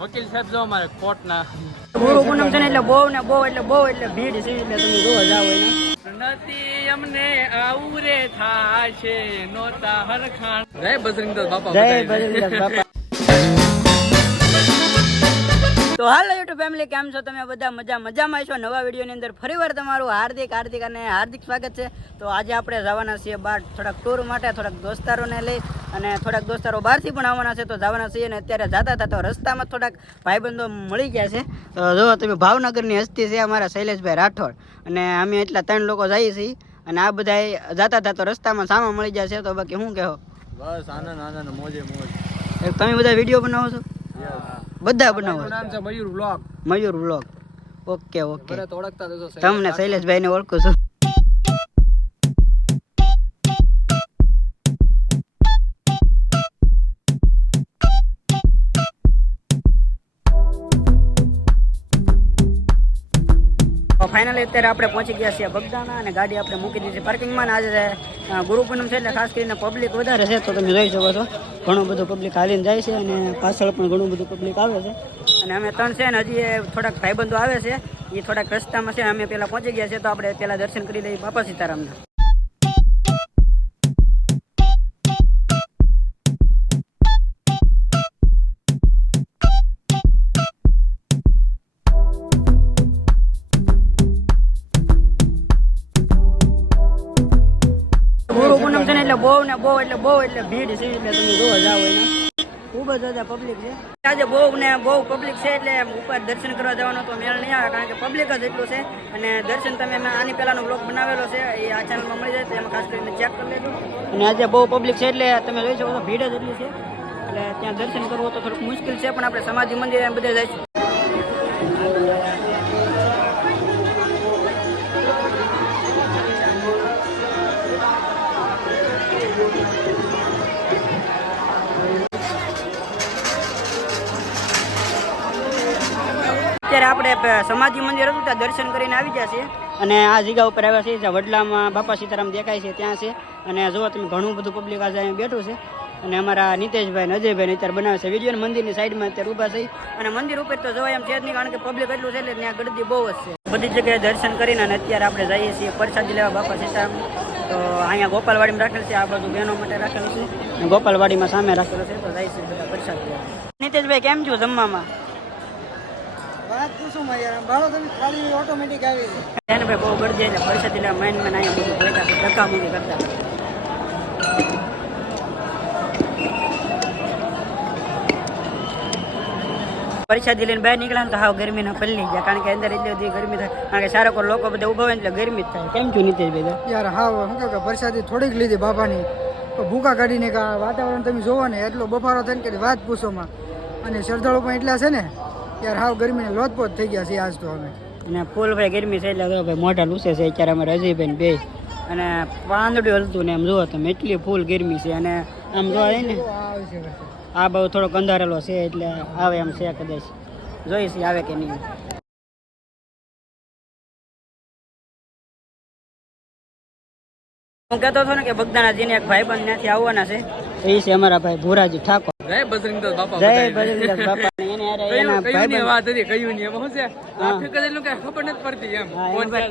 વકીલ સાહેબ જો અમારે કોર્ટ ના ગુરુ પૂનમ છે ને એટલે બહુ ને બહુ એટલે બહુ એટલે ભીડ છે એટલે તમે જોવા જાવ એને. નથી અમને આવું રે થાય છે નોતા હરખાણ. જય બજરંગદાસ બાપા જય. બજરંગદાસ બાપા. તો હાલ યુટ્યુબ ફેમિલી કેમ છો તમે? બધા મજા મજામાં છો? નવા વિડીયોની અંદર ફરીવાર તમારું હાર્દિક હાર્દિક અને હાર્દિક સ્વાગત છે. તો આજે આપણે જવાના છીએ બહાર થોડાક ટૂર માટે થોડાક દોસ્તારોને લઈ અને થોડાક દોસ્તારો બહારથી પણ આવવાના છે તો જવાના છીએ. અને અત્યારે જતા હતા તો રસ્તામાં થોડાક ભાઈબંધો મળી ગયા છે. તો જો તમે ભાવનગરની હસ્તી છે અમારા શૈલેષભાઈ રાઠોડ. અને અમે એટલા ત્રણ લોકો જઈએ છીએ. અને આ બધા જતા હતા તો રસ્તામાં સામા મળી જાય છે. તો બાકી શું કહો? બસ આનંદ આનંદ મોજે મોજ. તમે બધા વીડિયો બનાવો છો? બધા બનાવો. નામ છે Mayur blog Mayur blog okay okay. તમને શૈલેષભાઈ ને ઓળખું છું. ફાઇનલી અત્યારે આપણે પહોંચી ગયા છીએ બગદાણા અને ગાડી આપણે મૂકી દીધી. પાર્કિંગમાં આજે ગુરુ પૂનમ છે એટલે ખાસ કરીને પબ્લિક વધારે છે, તો તમે જોઈ શકો છો. ઘણું બધું પબ્લિક હાલીને જાય છે અને પાછળ પણ ઘણું બધું પબ્લિક આવે છે. અને અમે ત્રણ છે ને હજી થોડાક ભાઈબંધો આવે છે. એ થોડાક રસ્તામાં છે, અમે પહેલાં પહોંચી ગયા છે તો આપણે પહેલાં દર્શન કરી લઈએ બાપા સીતારામના. ને એટલે બહુ ને બહુ એટલે બહુ એટલે ભીડ છે, એટલે તમે જોવા જાવ એને. ખૂબ જ બધા પબ્લિક છે. આજે બહુ ને બહુ પબ્લિક છે, એટલે ઉપર દર્શન કરવા જવાનો તો મેળ નહીં આવે, કારણ કે પબ્લિક જ એટલું છે. અને દર્શન તમે આની પહેલાનો બ્લોગ બનાવેલો છે, એ આ ચેનલમાં મળી જાય એમાં ખાસ કરીને ચેક કરી લેજો. અને આજે બહુ પબ્લિક છે, એટલે તમે જોઈ શકો છો, ભીડ જ એટલી છે. એટલે ત્યાં દર્શન કરવું તો થોડુંક મુશ્કેલ છે, પણ આપણે સમાધિ મંદિર એમ બધે જઈશું. આપણે સમાધિ મંદિર હતું, ત્યાં દર્શન કરીને આવી છે અને આ જગ્યા ઉપર આવ્યા છે જ્યાં વડલામાં બાપા સીતારામ દેખાય છે, ત્યાં છે. અને જુઓ તમે ઘણું બધું પબ્લિક આજે અહીંયા બેઠું છે. અને અમારા નીતેશભાઈ અજયભાઈ અત્યારે બનાવે છે. વીડિયો મંદિરની સાઈડમાં અત્યારે ઊભા છે. અને મંદિર ઉપર તો જવાય એમ છે જ નહીં, કારણ કે પબ્લિક એટલું છે એટલે ત્યાં ગળદી બહુ જ છે. બધી જગ્યાએ દર્શન કરીને અને અત્યારે આપણે જઈએ છીએ પ્રસાદી લેવા બાપા સીતારામ. તો અહીંયા ગોપાલવાડીમાં રાખેલ છે, આ બાજુ બહેનો માટે રાખેલું છે. ગોપાલવાડીમાં સામે રાખેલું છે, તો જાય છે બધા પ્રસાદ લેવા. નીતેશભાઈ, કેમ છું જમવામાં? વાત પૂછું માં યાર. ભાડો તમે ખાલી ઓટોમેટિક આવી છે ભાઈ બહુ ગરદી એટલે પૈસા દિલા માઇનમાં અહીંયા બધું ભેગા ધક્કા મૂકી કરતા. પરીક્ષા દી લઈને બહાર નીકળ્યા ને તો હાવ ગરમીના પલ્લી ગયા કારણ કે અંદર એટલે બધી ગરમી થાય. કારણ કે સારા કોઈ લોકો બધા ઊભા હોય એટલે ગરમી જ થાય. કેમ છું નીતેશભાઈ યાર હા હું કે વરસાદી થોડીક લીધી બાપાની. તો ભૂકા કાઢીને વાતાવરણ તમે જોવો ને એટલો બફારો થઈને કે વાત પૂછો માં અને શ્રદ્ધાળુ પણ એટલા છે ને યાર હાવ ગરમીને લોતપોત થઈ ગયા છે આજ તો અમે. અને ફૂલ ભાઈ ગરમી છે એટલે ભાઈ મોઢા લૂસે છે, અત્યારે અમારે અજયભાઈ બે. અને પાંદડું હલતું ને એમ જુઓ તમે, એટલી ફૂલ ગરમી છે. અને આમ જોવા જાય ને. આ બહુ થોડોક અંધારેલો છે એટલે આવે એમ છે કદાચ. જોઈશ આવે કે નહીં. હું કહેતો હતો ને કે બગદાણાજીને એક ભાઈબંધ ત્યાંથી આવવાના છે. એ છે અમારા ભાઈ ભુરાજી ઠાકોર. જય બજરંગદાસ બાપા જય. બજરંગદાસ બાપા. એને હારે એના કયું કયું ની ભાઈબંધ વાત હતી કયું ની એમાં છે ટ્રાફિક જ એટલું કઈ ખબર નથી પડતી એમ.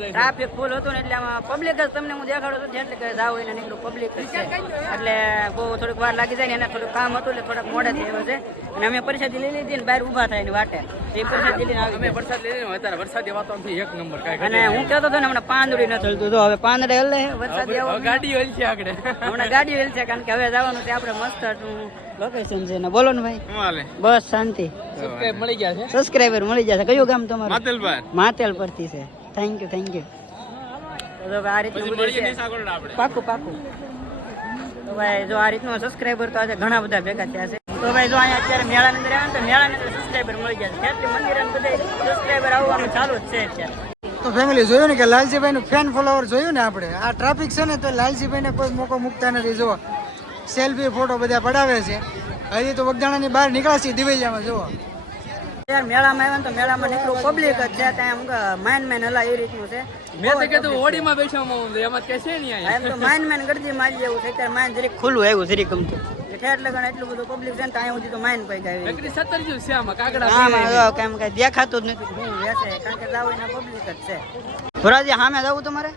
ટ્રાફિક ફૂલ હતું ને એટલે આમાં પબ્લિક જ તમને હું દેખાડો તો એટલે કે જાવ એને નીકળું પબ્લિક છે. એટલે બહુ થોડીક વાર લાગી જાય ને એને થોડું કામ હતું એટલે થોડાક મોડે થયો છે. અને અમે પરિસ્થિતિ લઈ લીધી ને બહાર ઊભા થાય ને વાટે. એ પરિસ્થિતિ લઈને આવી અમે વરસાદ લઈને અત્યારે વરસાદી વાતાવરણ એક નંબર કાંઈ અને હું કહેતો હતો ને હમણાં પાંદડી ન ચલતું તો હવે પાંદડે હલે વરસાદ હવે ગાડી હોય છે આગળ. હમણાં ગાડી છે કારણ કે હવે જવાનું છે આપણે મસ્ત લોકેશન છે ને. બોલો ને ભાઈ. બસ શાંતિ. સબસ્ક્રાઇબ મળી ગયા છે? સબસ્ક્રાઈબર મળી જશે કયું ગામ તમારું? માતલભાઈ માતેલ પરથી છે. થેન્ક યુ થેન્ક યુ તો આ રીતનું છે. પાકું પાકું. તો ભાઈ જો આ રીતનું સબસ્ક્રાઈબર તો આજે ઘણા બધા ભેગા થયા છે. તો ભાઈ જો અહીંયા અત્યારે મેળાની અંદર આવે ને તો મેળાની અંદર સબસ્ક્રાઈબર મળી જાય. છે મંદિર અને સબસ્ક્રાઈબર આવવાનું ચાલુ જ છે અત્યારે. તો ફેમિલી જોયું ને કે લાલજીભાઈ નું ફેન ફોલોવર જોયું ને આપણે? આ ટ્રાફિક છે ને તો લાલજીભાઈ ને કોઈ મોકો મૂકતા નથી. જુઓ સેલ્ફી ફોટો બધા પડાવે છે. હજી તો વગદાણાની બહાર નીકળાશે દિવેલિયામાં જુઓ. યાર મેળામાં આવ્યા ને તો મેળામાં નીકળું પબ્લિક જ છે. ત્યાં માઇન મેન હલા એ રીતનું છે. મેં તો કીધું ઓડીમાં બેસવામાં હું એમાં કે છે નહીં એમ તો માઇન મેન ગરદી મારી જેવું છે. અત્યારે માઇન જરીક ખુલ્લું આવ્યું જરીક ગમતું. એટલું બધું પબ્લિક છે ને ત્યાં સુધી તો માઇન પૈ જાય નકરી સત્તર જેવું છે આમાં કાગડા આમાં જો કેમ કઈ દેખાતું જ નથી. હું વેસે કારણ કે જાવ એના પબ્લિક જ છે. ભુરાજી સામે જવું તમારે?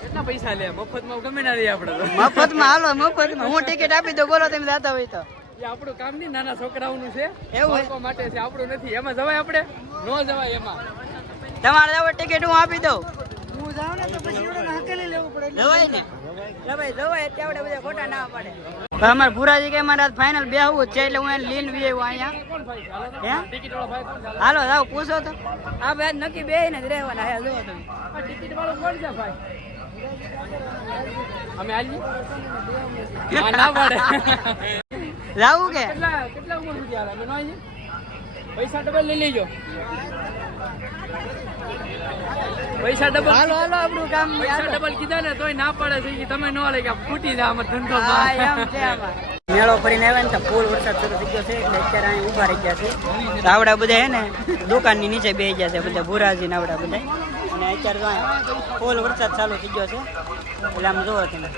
કેટલા પૈસા લે? મફતમાં ગમે ના આપણે મફતમાં હાલો મફતમાં. હું ટિકિટ આપી દઉં બોલો તમે જાતા હોય તો. એ આપણું કામ નહીં નાના છોકરાઓનું છે. એવું? માટે છે આપણું નથી. એમાં જવાય આપણે? નો જવાય એમાં. તમારે જવું ટિકિટ હું આપી દઉં. હું ને તો પછી એવડે હકેલી લેવું પડે જવાય ને. જવાય જવાય ત્યાં બધા ખોટા ના પડે. અમારે ભુરાજી કે મારા ફાઇનલ બેહવું જ છે એટલે હું એને લીન વી આવ્યો અહીંયા. હાલો જાઓ પૂછો તો. આ બે નક્કી બે ને જ રહેવાના હે જુઓ તમે. ટિકિટ વાળો કોણ છે ભાઈ? અમે આલી ના પડે. જાવું કે? કેટલા કેટલા ઉંમર સુધી આવે? અમે પૈસા ડબલ લઈ લેજો. પૈસા ડબલ હાલો હાલો આપણું કામ પૈસા ડબલ કીધા ને તોય ના પડે છે તમે ન લે કે ફૂટી જાય આમાં ધંધો હા, એમ છે આમાં. મેળો ફરીને આવ્યા ને તો ફૂલ વરસાદ શરૂ થઈ ગયો છે એટલે અત્યારે અહીં ઊભા રહી ગયા છે. આવડા બધા હે ને દુકાનની નીચે બેસી ગયા છે બધા ભોરાજી ને આવડા બધા. અને અત્યારે તો ફૂલ વરસાદ ચાલુ થઈ ગયો છે. એટલે આમ જોવો તમે.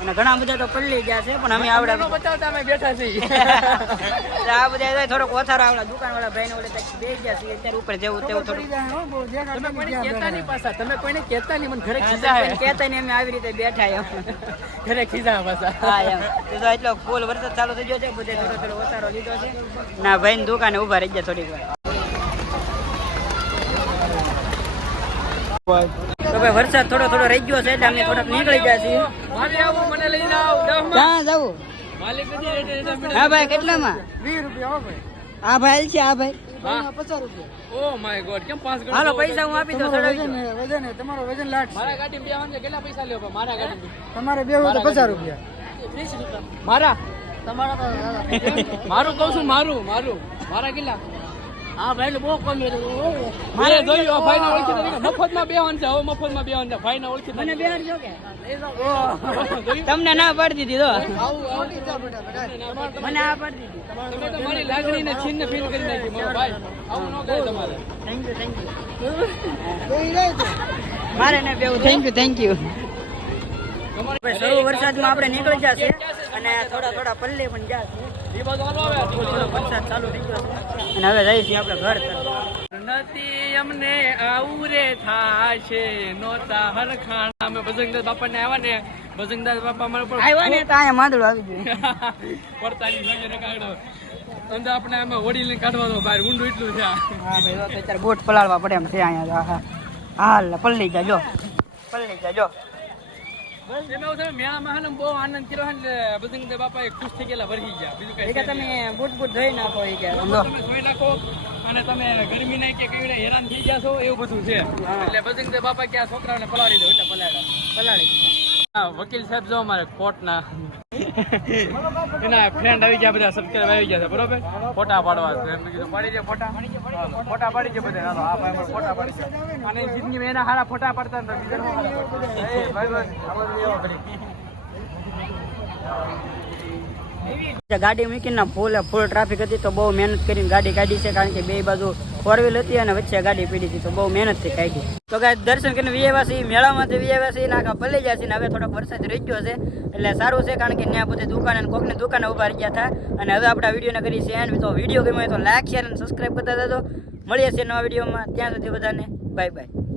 અને ઘણા બધા તો પલળી ગયા છે પણ અમે આવડે બતાવતા અમે બેઠા છીએ. આ બધા થોડોક ઓથારો આવડા દુકાન વાળા ભાઈ ને બે ગયા છે અત્યારે ઉપર જેવું તેવું થોડું તમે કોઈને કહેતા નહીં પાછા તમે કોઈને કહેતા નહીં મને ઘરે ખીજા કહેતા નહીં અમે આવી રીતે બેઠા એમ. ઘરે ખીજા પાછા. હા એમ. તો એટલો ફૂલ વરસાદ ચાલુ થઈ ગયો છે બધે થોડો થોડો ઓછારો લીધો છે. ના ભાઈ દુકાને ઊભા રહી ગયા થોડીક વાર. તો ભાઈ વરસાદ થોડો થોડો રહી ગયો છે એટલે અમે થોડાક નીકળી ગયા છીએ. ક્યાં જવું. હા ભાઈ કેટલામાં? વીસ રૂપિયા હો ભાઈ. આ ભાઈ છે આ ભાઈ. હા. પચાસ રૂપિયા ઓ માય ગોડ કેમ પાંચ ગણો હાલો પૈસા હું આપી દઉં તમારું વજન લાટ મારા ગાડી કેટલા પૈસા લ્યો મારા ગાડી તમારે બે તો પચાસ રૂપિયા. મારા? તમારા મારું કહું છું મારું મારું. મારા કેટલા? હા ભાઈ બહુ કમી મારે જોયું ભાઈને ઓળખી છે હવે છે. ઓળખી મને નહીં. બેહાડજો કે. તમને ના પાડી દીધી તો આવું આવું મને આ પાડી દીધી. તમે તો મારી લાગણીને છીનને ફીલ કરી નાખી મારો ભાઈ. આવું ન કરે તમારે. થેન્ક યુ થેન્ક યુ મારે ને બેવું થેન્ક યુ થેન્ક યુ શરૂ વરસાદમાં આપણે નીકળી જશે. અને થોડા થોડા પલ્લે પણ અને હવે જઈશું આપણે ઘર નથી અમને આવું રે થાશે નોતા હરખાણ. અમે ભજંગદાસ બાપા ને આવ્યા ને ભજંગદાસ બાપા મારા પણ આવ્યા ને તો અહીંયા માંદડું આવી ગયું. પડતાલી જોઈએ ને કાઢો. અંદર આપણે આમાં ઓડીને કાઢવા દો બહાર ઊંડું એટલું છે. હા ભાઈ અત્યારે બોટ પલાળવા પડે એમ છે અહીંયા. હાલ પલ્લી જાજો. પલ્લી જાજો એમાં એવું થયું, મેળામાં હે ને બહુ આનંદ કર્યો ને એટલે બાપા એ ખુશ થઈ ગયેલા વરસી ગયા બીજું કઈ તમે બૂટ બૂટ ધોઈ નાખો એ કે તમે ધોઈ નાખો અને તમે ગરમી નહીં કે હેરાન થઈ ગયા છો? એવું બધું છે એટલે ભજંગદાસ બાપા કે આ છોકરાઓને પલાળી દો એટલે પલાળ્યા પલાળી હા વકીલ સાહેબ જો અમારે કોર્ટના એના ફ્રેન્ડ આવી ગયા બધા સબસ્ક્રાઈબ આવી ગયા છે, બરોબર? ફોટા પાડવા પાડી દે ફોટા. ફોટા પાડી દે બધા. ફોટા પાડી દે. અને જિંદગીમાં એના હારા ફોટા પાડતા ને બીજા ભાઈ. ગાડી મૂકીને ફૂલ ફૂલ ટ્રાફિક હતી તો બહુ મહેનત કરીને ગાડી કાઢી છે, કારણ કે બે બાજુ ફોર વ્હીલ હતી અને વચ્ચે ગાડી પીડી હતી, તો બહુ મહેનતથી કાઢી. તો ગાય દર્શન કરીને વિયેવાસી મેળામાંથી વિયેવાસી નાખા પલ્લી છે ને હવે થોડોક વરસાદ રહી ગયો છે, એટલે સારું છે, કારણ કે ત્યાં બધી દુકાન અને કોકની દુકાને ઊભા રહી ગયા હતા, અને હવે આપણા વિડીયોને કરી છે એન્ડ તો વીડિયો ગમ્યો તો લાઈક શેર અને સબસ્ક્રાઈબ કરતા જજો. મળીએ છીએ નવા વિડીયોમાં. ત્યાં સુધી બધાને બાય બાય